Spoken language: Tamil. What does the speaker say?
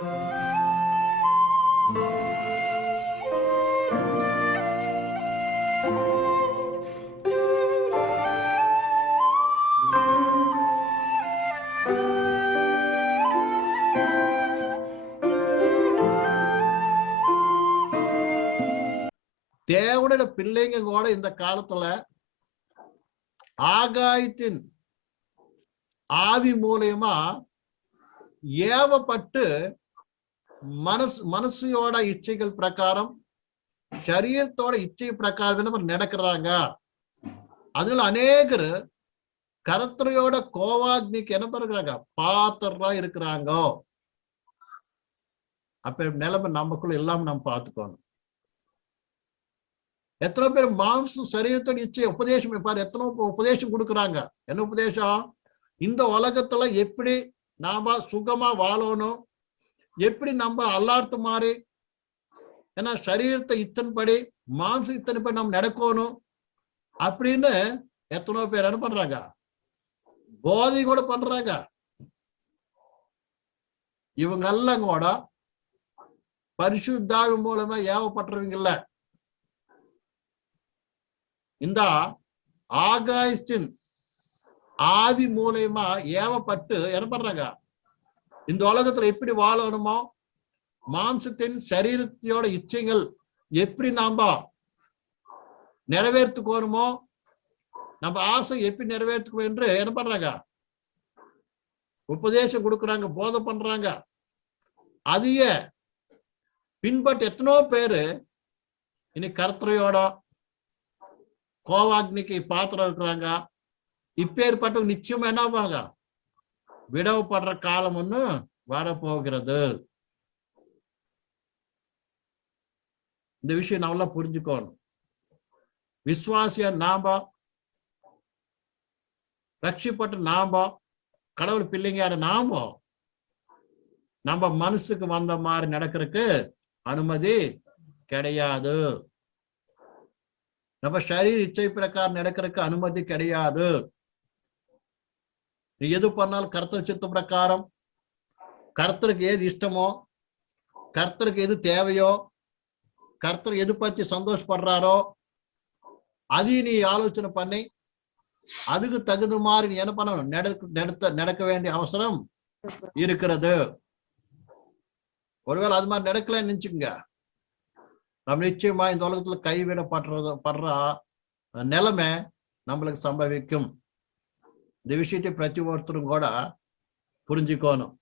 தேவனுடைய பிள்ளைங்க கூட இந்த காலத்துல ஆகாயத்தின் ஆவி மூலமா ஏவப்பட்டு மனசோட இச்சைகள் பிரகாரம் சரீரத்தோட இச்சை பிரகாரம் நடக்கிறாங்க. அதுல அநேகர் கர்த்தரோட கோவாக்னிக்கு என்ன பண்றாங்க, பாத்திரா இருக்கிறாங்க. அப்ப நிலைமை நமக்குள்ள எல்லாம் நம்ம பார்த்துக்கணும். எத்தனை பேர் மாம்சம் சரீரத்தோட இச்சை உபதேசம் பாரு, எத்தனை உபதேசம் கொடுக்குறாங்க. என்ன உபதேசம்? இந்த உலகத்துல எப்படி நாம சுகமா வாழணும், எப்படி நம்ம அல்லார்த்த மாதிரி, ஏன்னா சரீரத்தை இத்தனைப்படி மாம்சம் இத்தனைப்படி நம்ம நடக்கணும் அப்படின்னு எத்தனை பேர் என்ன பண்றாங்க, போதை கூட பண்றாங்க. இவங்க எல்லாம் கூட பரிசுத்தாவி மூலமா ஏவப்பட்டுறவங்க இல்ல. இந்த ஆகாயத்தின் ஆவி மூலமா ஏவப்பட்டு என்ன பண்றாங்க, இந்த உலகத்துல எப்படி வாழணுமோ, மாம்சத்தின் சரீரத்தோட இச்சைகள் எப்படி நாம நிறைவேற்றுக்கணுமோ, நம்ம ஆசை எப்படி நிறைவேற்றுக்கணும் என்று என்ன பண்றாங்க, உபதேசம் கொடுக்குறாங்க, போதை பண்றாங்க. அதைய பின்பற்ற எத்தனோ பேரு இன்னைக்கு கர்த்தரையோட கோவாக்னிக்கு பாத்திரம் இருக்கிறாங்க. இப்பேற்பட்ட நிச்சயம் என்ன ஆவாங்க, விடவப்படுற காலம் ஒண்ணு வரப்போகிறது. இந்த விஷயம் நல்லா புரிஞ்சுக்கணும். விசுவாசியா நாம, ரட்சிப்பட்ட நாம, கடவுள் பிள்ளைங்க நாம நம்ம மனசுக்கு வந்த மாதிரி நடக்கிறதுக்கு அனுமதி கிடையாது. நம்ம சரீர இச்சை பிரகாரம் நடக்கிறதுக்கு அனுமதி கிடையாது. நீ எது பண்ணாலும் கர்த்தர் சித்த பிரகாரம், கர்த்தருக்கு எது இஷ்டமோ, கர்த்தருக்கு எது தேவையோ, கர்த்தர் எது பற்றி சந்தோஷப்படுறாரோ அதையும் நீ ஆலோசனை பண்ணி அதுக்கு தகுந்த மாதிரி நீ என்ன பண்ணணும், நடக்க வேண்டிய அவசரம் இருக்கிறது. ஒருவேளை அது மாதிரி நடக்கலன்னு நினைச்சுக்கோங்க, நம்ம நிச்சயமா இந்த உலகத்துல கைவிடப்படுற நிலைமை நம்மளுக்கு சம்பவிக்கும். இந்த விஷயத்தை பிரதி ஒருத்தரும் கூட புரிஞ்சுக்கணும்.